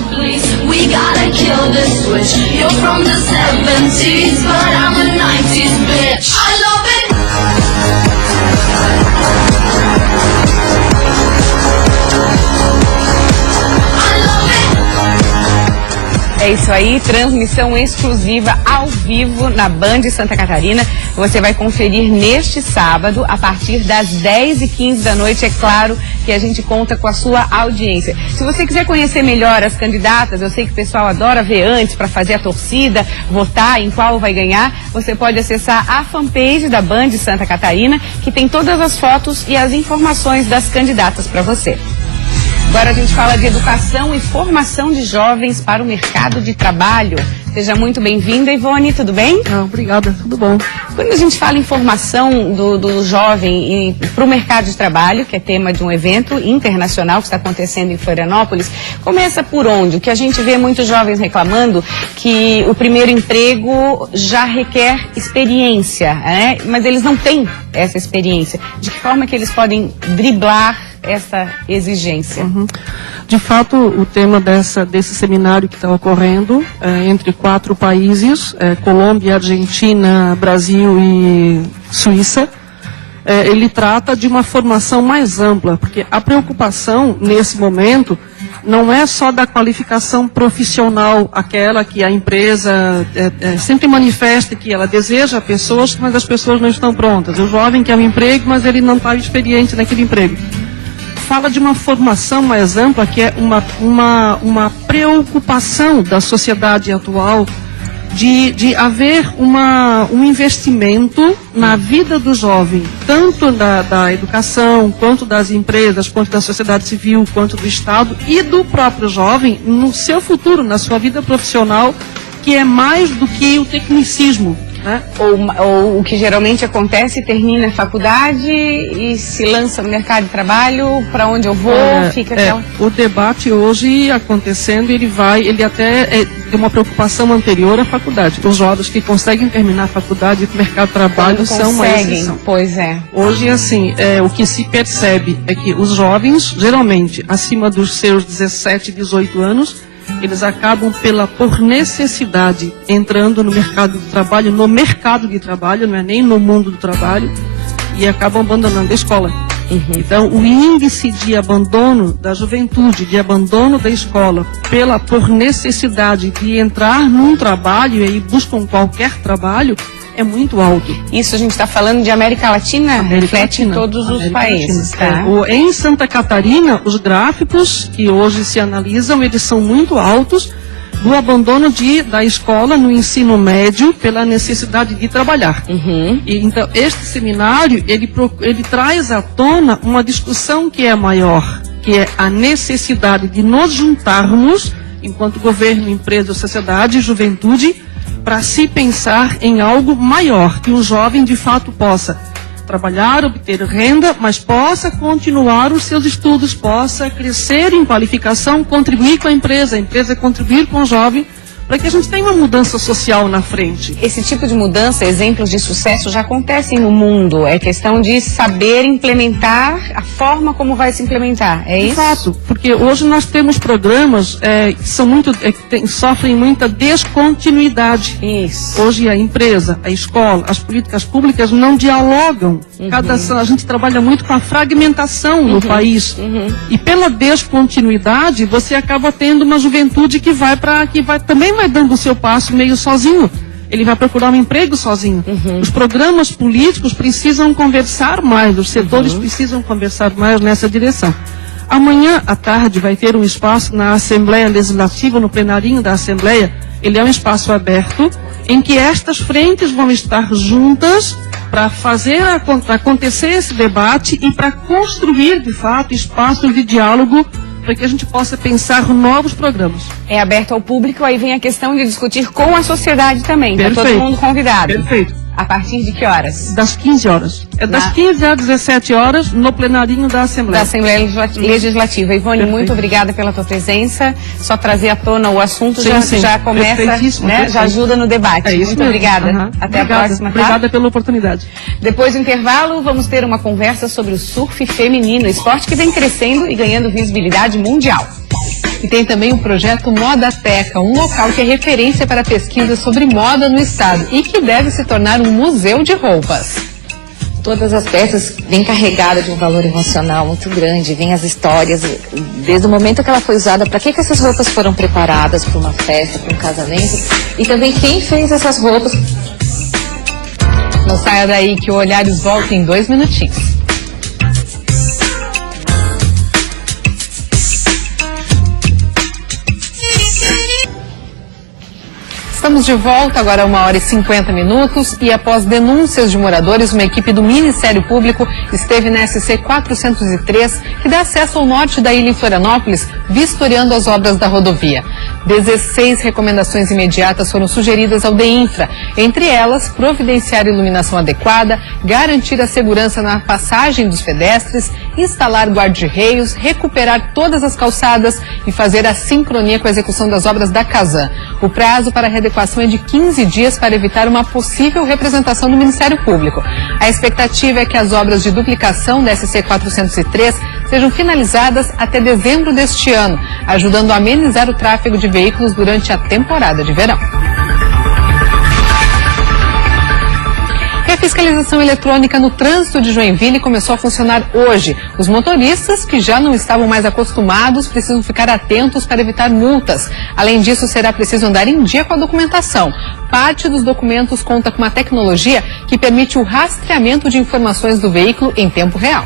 É isso aí, transmissão exclusiva ao vivo na Band Santa Catarina. Você vai conferir neste sábado, a partir das 10h15 da noite. É claro que a gente conta com a sua audiência. Se você quiser conhecer melhor as candidatas, eu sei que o pessoal adora ver antes para fazer a torcida, votar em qual vai ganhar. Você pode acessar a fanpage da Band Santa Catarina, que tem todas as fotos e as informações das candidatas para você. Agora a gente fala de educação e formação de jovens para o mercado de trabalho. Seja muito bem-vinda, Ivone, tudo bem? Obrigada, tudo bom. Quando a gente fala em formação do jovem para o mercado de trabalho, que é tema de um evento internacional que está acontecendo em Florianópolis, começa por onde? O que a gente vê muitos jovens reclamando que o primeiro emprego já requer experiência, né? Mas eles não têm essa experiência. De que forma que eles podem driblar essa exigência? De fato, o tema desse seminário que está ocorrendo entre 4 países, Colômbia, Argentina, Brasil e Suíça, ele trata de uma formação mais ampla, porque a preocupação nesse momento não é só da qualificação profissional, aquela que a empresa sempre manifesta que ela deseja pessoas, mas as pessoas não estão prontas. O jovem quer um emprego, mas ele não está experiente naquele emprego. Fala de uma formação mais ampla, que é uma preocupação da sociedade atual de haver um investimento na vida do jovem, tanto da educação, quanto das empresas, quanto da sociedade civil, quanto do Estado e do próprio jovem no seu futuro, na sua vida profissional, que é mais do que o tecnicismo. Né? Ou o que geralmente acontece, termina a faculdade e se lança no mercado de trabalho, para onde eu vou, fica aquela... O debate hoje acontecendo, ele até tem uma preocupação anterior à faculdade. Os jovens que conseguem terminar a faculdade e o mercado de trabalho são uma exceção. Pois é. Hoje, assim, o que se percebe é que os jovens, geralmente, acima dos seus 17, 18 anos, eles acabam por necessidade entrando no mercado de trabalho, não é nem no mundo do trabalho, e acabam abandonando a escola. Então, o índice de abandono da juventude, de abandono da escola, por necessidade de entrar num trabalho, e aí buscam qualquer trabalho, é muito alto. Isso a gente está falando de América Latina? Reflete em todos os países, tá? Em Santa Catarina, os gráficos que hoje se analisam, eles são muito altos do abandono da escola no ensino médio pela necessidade de trabalhar. E, então, este seminário, ele traz à tona uma discussão que é maior, que é a necessidade de nos juntarmos, enquanto governo, empresa, sociedade e juventude, para se pensar em algo maior, que o jovem de fato possa trabalhar, obter renda, mas possa continuar os seus estudos, possa crescer em qualificação, contribuir com a empresa contribuir com o jovem, para que a gente tenha uma mudança social na frente. Esse tipo de mudança, exemplos de sucesso já acontecem no mundo. É questão de saber implementar a forma como vai se implementar. É isso? Exato, porque hoje nós temos programas que sofrem muita descontinuidade. Isso. Hoje a empresa, a escola, as políticas públicas não dialogam. A gente trabalha muito com a fragmentação no país. E pela descontinuidade, você acaba tendo uma juventude que também vai dando o seu passo meio sozinho. Ele vai procurar um emprego sozinho. Os programas políticos precisam conversar mais, os setores precisam conversar mais nessa direção. Amanhã à tarde vai ter um espaço na Assembleia Legislativa, no plenarinho da Assembleia. Ele é um espaço aberto em que estas frentes vão estar juntas para fazer acontecer esse debate e para construir, de fato, espaços de diálogo para que a gente possa pensar novos programas. É aberto ao público, aí vem a questão de discutir com a sociedade também. Está todo mundo convidado. Perfeito. A partir de que horas? Das 15 horas. Das 15 às 17 horas, no plenarinho da Assembleia. Da Assembleia Legislativa. Ivone, muito obrigada pela tua presença. Só trazer à tona o assunto já começa, né? Já ajuda no debate. É isso muito mesmo. Obrigada. Até a próxima. Obrigada pela oportunidade. Depois do intervalo, vamos ter uma conversa sobre o surf feminino, esporte que vem crescendo e ganhando visibilidade mundial. E tem também o projeto Moda Teca, um local que é referência para pesquisa sobre moda no estado e que deve se tornar um museu de roupas. Todas as peças vêm carregadas de um valor emocional muito grande, vem as histórias, desde o momento que ela foi usada, para que essas roupas foram preparadas para uma festa, para um casamento, e também quem fez essas roupas. Não saia daí que o Olhares volta em 2 minutinhos. Estamos de volta, agora 1h50, e após denúncias de moradores, uma equipe do Ministério Público esteve na SC 403, que dá acesso ao norte da ilha em Florianópolis, vistoriando as obras da rodovia. 16 recomendações imediatas foram sugeridas ao DEINFRA, entre elas, providenciar iluminação adequada, garantir a segurança na passagem dos pedestres, instalar guarda-reios, recuperar todas as calçadas e fazer a sincronia com a execução das obras da Casan. O prazo para a readequação é de 15 dias para evitar uma possível representação do Ministério Público. A expectativa é que as obras de duplicação da SC 403 sejam finalizadas até dezembro deste ano, ajudando a amenizar o tráfego de veículos durante a temporada de verão. E a fiscalização eletrônica no trânsito de Joinville começou a funcionar hoje. Os motoristas, que já não estavam mais acostumados, precisam ficar atentos para evitar multas. Além disso, será preciso andar em dia com a documentação. Parte dos documentos conta com uma tecnologia que permite o rastreamento de informações do veículo em tempo real.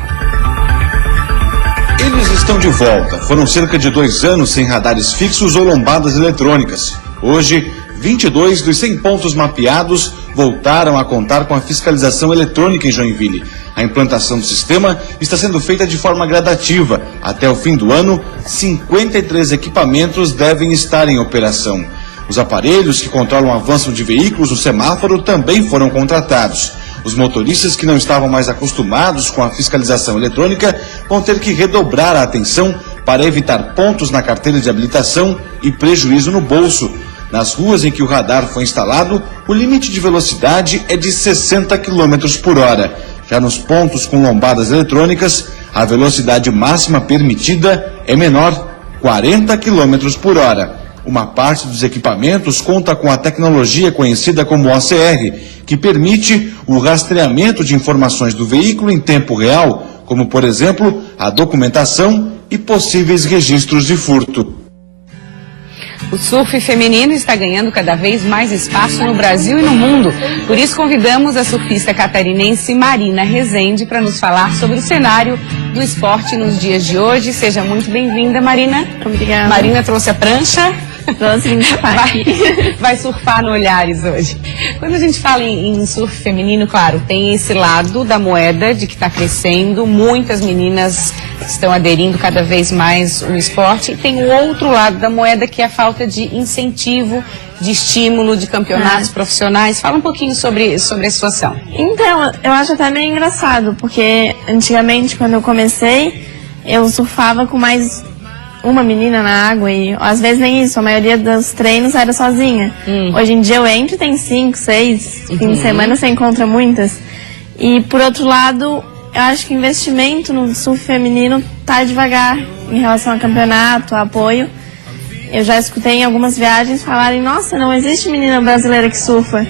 Eles estão de volta. Foram cerca de 2 anos sem radares fixos ou lombadas eletrônicas. Hoje, 22 dos 100 pontos mapeados voltaram a contar com a fiscalização eletrônica em Joinville. A implantação do sistema está sendo feita de forma gradativa. Até o fim do ano, 53 equipamentos devem estar em operação. Os aparelhos que controlam o avanço de veículos no semáforo também foram contratados. Os motoristas que não estavam mais acostumados com a fiscalização eletrônica vão ter que redobrar a atenção para evitar pontos na carteira de habilitação e prejuízo no bolso. Nas ruas em que o radar foi instalado, o limite de velocidade é de 60 km por hora. Já nos pontos com lombadas eletrônicas, a velocidade máxima permitida é menor, 40 km por hora. Uma parte dos equipamentos conta com a tecnologia conhecida como OCR, que permite o rastreamento de informações do veículo em tempo real, como, por exemplo, a documentação e possíveis registros de furto. O surf feminino está ganhando cada vez mais espaço no Brasil e no mundo. Por isso convidamos a surfista catarinense Marina Rezende para nos falar sobre o cenário do esporte nos dias de hoje. Seja muito bem-vinda, Marina. Obrigada. Marina trouxe a prancha. Vai surfar no Olhares hoje. Quando a gente fala em surf feminino, claro, tem esse lado da moeda de que está crescendo, muitas meninas estão aderindo cada vez mais ao esporte, e tem o outro lado da moeda, que é a falta de incentivo, de estímulo, de campeonatos profissionais. Fala um pouquinho sobre a situação. Então, eu acho até meio engraçado, porque antigamente, quando eu comecei, eu surfava com mais uma menina na água e às vezes nem isso, a maioria dos treinos era sozinha. Hoje em dia eu entro e tem 5, 6, fim de semana você encontra muitas. E por outro lado, eu acho que o investimento no surf feminino tá devagar em relação a campeonato, a apoio. Eu já escutei em algumas viagens falarem, nossa, não existe menina brasileira que surfa.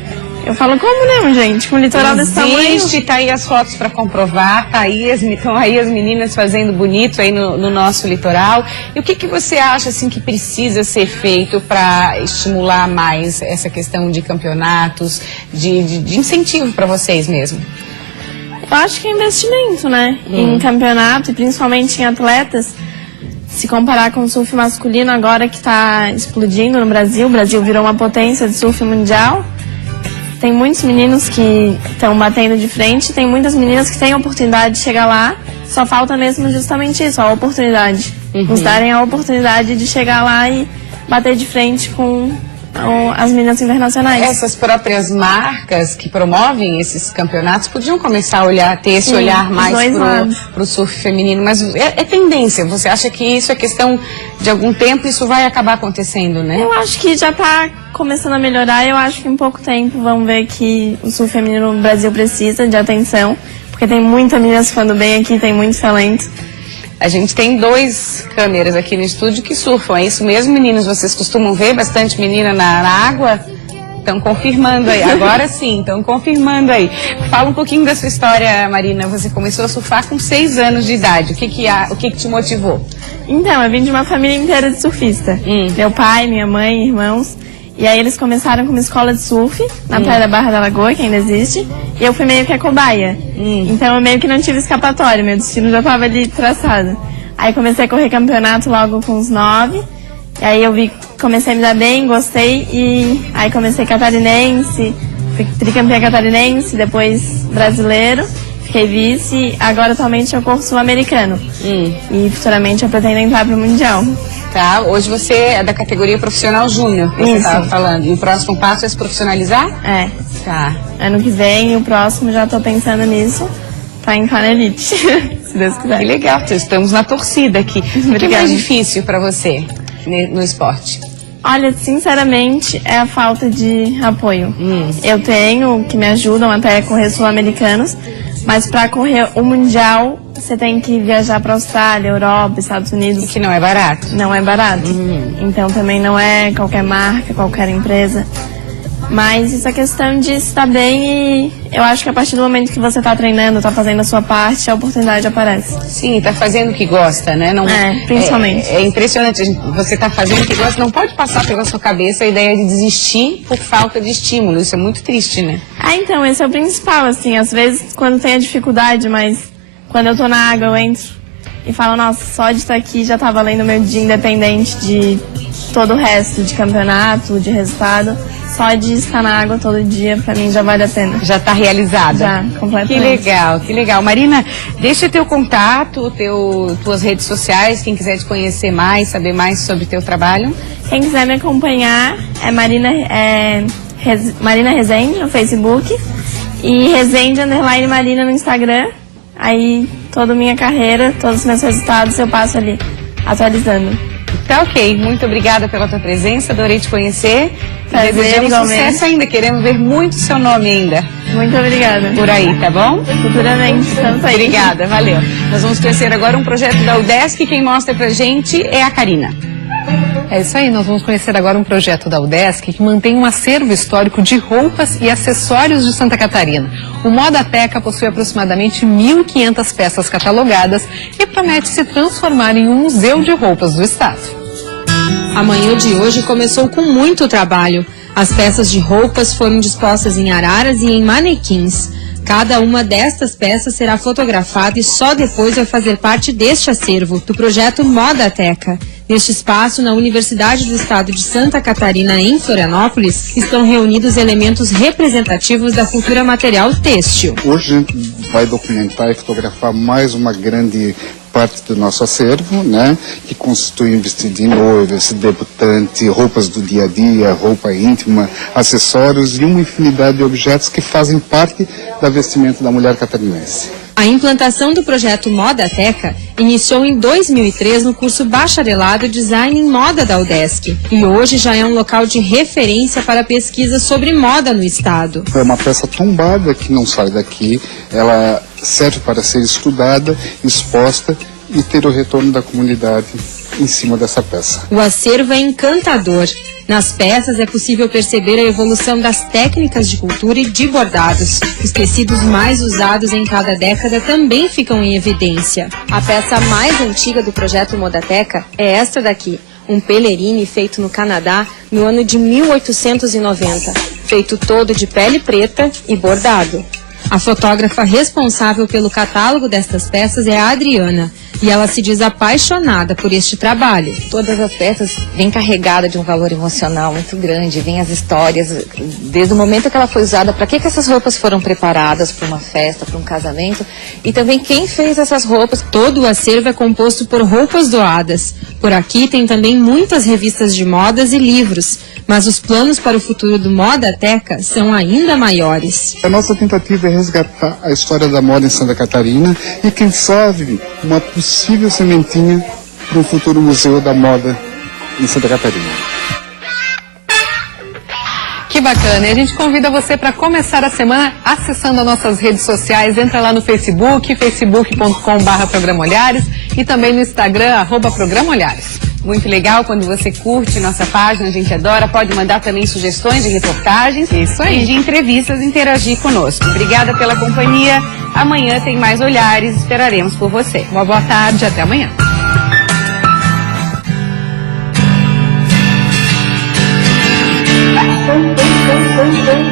Eu falo, como não, gente? Com o litoral desse tamanho. Existe, tá aí as fotos para comprovar, estão aí as meninas fazendo bonito aí no nosso litoral. E o que você acha assim que precisa ser feito para estimular mais essa questão de campeonatos, de incentivo para vocês mesmo? Eu acho que é investimento, né? Em campeonato e principalmente em atletas. Se comparar com o surf masculino agora que está explodindo no Brasil, o Brasil virou uma potência de surf mundial. Tem muitos meninos que estão batendo de frente, tem muitas meninas que têm a oportunidade de chegar lá, só falta mesmo justamente isso, a oportunidade. Nos darem a oportunidade de chegar lá e bater de frente com as meninas internacionais. Essas próprias marcas que promovem esses campeonatos podiam começar a ter esse olhar mais para o surf feminino, mas é tendência. Você acha que isso é questão de algum tempo, isso vai acabar acontecendo, né? Eu acho que já está começando a melhorar. Eu acho que em pouco tempo vamos ver que o surf feminino no Brasil precisa de atenção, porque tem muita menina surfando bem aqui, tem muito talento. A gente tem 2 câmeras aqui no estúdio que surfam, é isso mesmo, meninos? Vocês costumam ver bastante menina na água? Estão confirmando aí, agora sim, estão confirmando aí. Fala um pouquinho da sua história, Marina. Você começou a surfar com 6 anos de idade. O que te motivou? Então, eu vim de uma família inteira de surfista. Meu pai, minha mãe, irmãos. E aí eles começaram com uma escola de surf na Praia da Barra da Lagoa, que ainda existe. E eu fui meio que a cobaia. Então eu meio que não tive escapatória, meu destino já estava ali traçado. Aí comecei a correr campeonato logo com uns 9. E aí comecei a me dar bem, gostei. E aí comecei catarinense, fui tricampeã catarinense, depois brasileiro. Fiquei vice, agora atualmente eu corro sul-americano. E futuramente eu pretendo entrar pro Mundial. Tá, hoje você é da categoria profissional júnior, que você estava falando. E o próximo passo é se profissionalizar? É. Tá. Ano que vem, o próximo, já tô pensando nisso. pra entrar na elite, se Deus quiser. Que legal, estamos na torcida aqui. O que é mais difícil pra você no esporte? Olha, sinceramente, é a falta de apoio. Eu tenho, que me ajudam até a correr sul-americanos, mas para correr o Mundial, você tem que viajar para Austrália, Europa, Estados Unidos. Que não é barato. Não é barato. Então também não é qualquer marca, qualquer empresa. Mas isso é questão de estar bem e eu acho que a partir do momento que você está treinando, está fazendo a sua parte, a oportunidade aparece. Sim, está fazendo o que gosta, né? Não, principalmente. É impressionante, você está fazendo o que gosta, não pode passar pela sua cabeça a ideia de desistir por falta de estímulo, isso é muito triste, né? Então, esse é o principal, assim, às vezes quando tem a dificuldade, mas quando eu tô na água eu entro e falo, nossa, só de estar aqui já tá valendo o meu dia, independente de todo o resto, de campeonato, de resultado. Só de estar na água todo dia, pra mim, já vale a pena. Já tá realizada? Já, completamente. Que legal, que legal. Marina, deixa teu contato, tuas redes sociais, quem quiser te conhecer mais, saber mais sobre teu trabalho. Quem quiser me acompanhar é Marina Rezende no Facebook e Rezende_Marina no Instagram. Aí, toda a minha carreira, todos os meus resultados eu passo ali, atualizando. Tá ok, muito obrigada pela tua presença, adorei te conhecer. Prazer, Desejamos igualmente. sucesso ainda, queremos ver muito seu nome ainda. Muito obrigada. Por aí, tá bom? Futuramente, estamos aí. Obrigada, valeu. Nós vamos conhecer agora um projeto da UDESC, quem mostra pra gente é a Karina. É isso aí, nós vamos conhecer agora um projeto da UDESC que mantém um acervo histórico de roupas e acessórios de Santa Catarina. O Modateca possui aproximadamente 1.500 peças catalogadas e promete se transformar em um museu de roupas do estado. A manhã de hoje começou com muito trabalho. As peças de roupas foram dispostas em araras e em manequins. Cada uma destas peças será fotografada e só depois vai fazer parte deste acervo, do projeto Modateca. Neste espaço, na Universidade do Estado de Santa Catarina, em Florianópolis, estão reunidos elementos representativos da cultura material têxtil. Hoje a gente vai documentar e fotografar mais uma grande parte do nosso acervo, né, que constitui um vestido de noiva, vestido de debutante, roupas do dia a dia, roupa íntima, acessórios e uma infinidade de objetos que fazem parte da vestimenta da mulher catarinense. A implantação do projeto Modateca iniciou em 2003 no curso Bacharelado Design em Moda da UDESC e hoje já é um local de referência para pesquisa sobre moda no estado. É uma peça tombada que não sai daqui, ela serve para ser estudada, exposta e ter o retorno da comunidade em cima dessa peça. O acervo é encantador. Nas peças é possível perceber a evolução das técnicas de cultura e de bordados. Os tecidos mais usados em cada década também ficam em evidência. A peça mais antiga do projeto Modateca é esta daqui, um pelerine feito no Canadá no ano de 1890, feito todo de pele preta e bordado. A fotógrafa responsável pelo catálogo destas peças é a Adriana, e ela se diz apaixonada por este trabalho. Todas as peças vêm carregadas de um valor emocional muito grande, vem as histórias, desde o momento que ela foi usada, para que essas roupas foram preparadas para uma festa, para um casamento, e também quem fez essas roupas. Todo o acervo é composto por roupas doadas. Por aqui tem também muitas revistas de modas e livros, mas os planos para o futuro do Modateca são ainda maiores. A nossa tentativa é resgatar a história da moda em Santa Catarina e, quem sabe, uma possível sementinha para um futuro museu da moda em Santa Catarina. Que bacana! E a gente convida você para começar a semana acessando as nossas redes sociais. Entra lá no Facebook, facebook.com/Programa Olhares e também no Instagram, @Programa Olhares. Muito legal quando você curte nossa página, a gente adora. Pode mandar também sugestões de reportagens. Isso aí. E de entrevistas, interagir conosco. Obrigada pela companhia. Amanhã tem mais Olhares, esperaremos por você. Uma boa tarde, até amanhã. Bum, bum, bum, bum, bum.